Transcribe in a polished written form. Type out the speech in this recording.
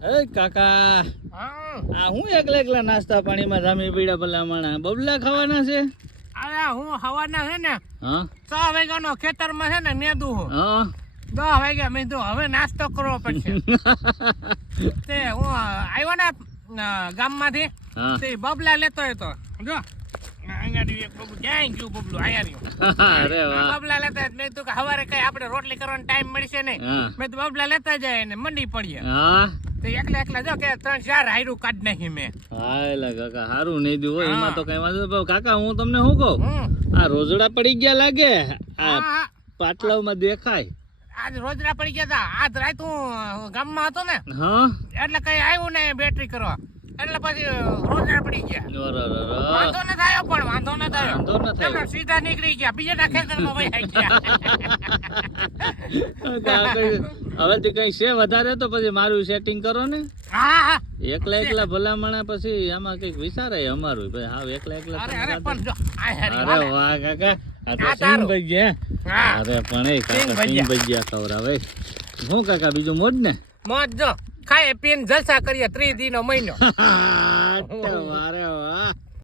એ કાકા આ હું એકલા નાસ્તા પાણીમાં જામી પીડા ભલામણા બબલા ખાવાના છે. અરે હું હવાના છે ને હા 6 વાગ્યાનો ખેતરમાં છે ને નેદું હું હા 10 વાગ્યા મેં કીધું હવે નાસ્તો કરવો પડશે. તે હું આવ્યો ને ગામમાંથી હા તે બબલા લેતો હતો જો અહીંયા એક બબલું ક્યાંય ગયું બબલું અહીંયા રહ્યું. અરે વાહ બબલા લેતા મેં કીધું કે સવારે કઈ આપણે રોટલી કરવાનો ટાઈમ મળશે નહીં. હા મેં તો બબલા લેતા જાય ને મંડી પડીએ હા તો એકલા જો કે 3-4 હાયરું કાઢ નાખી મેં. હા એલા કાકા હારું નહીં દઉં હોય એમાં તો કઈ વાંધો નહીં. કાકા હું તમને શું કહું હમ આ રોજડા પડી ગયા લાગે આ હા પાટલામાં દેખાય. આજ રોજડા પડી ગયા હતા. આજ રાત હું ગામમાં હતો ને હા એટલે કઈ આવ્યું ને બેટરી કરવા એટલે પછી રોજડા પડી ગયા. વાંધો ન થયો પણ વાંધો ન થયો. વાંધો ન થયો. નકર સીધા નીકળી ગયા બીજા ખેતરમાં વહી ગયા. હવેથી કઈ છે વધારે તો પછી મારું સેટિંગ કરો ને. હા હા એકલા ભલામણા પછી આમાં કઈક વિચારાય અમારું ભાઈ હાવ એકલા અરે અરે પણ જો આ હારી અરે વાહ કાકા આ તો આ સિંગ તારું. ભજીયા. હા અરે પણ એ કાકા સિંગ સિંગ ભજીયા. ભજીયા ખવડાવે હું કાકા બીજું મોજ ને. મોજ જો ખાય પીને જલસા કરીએ 30 દી નો મહિનો. અરે વાહ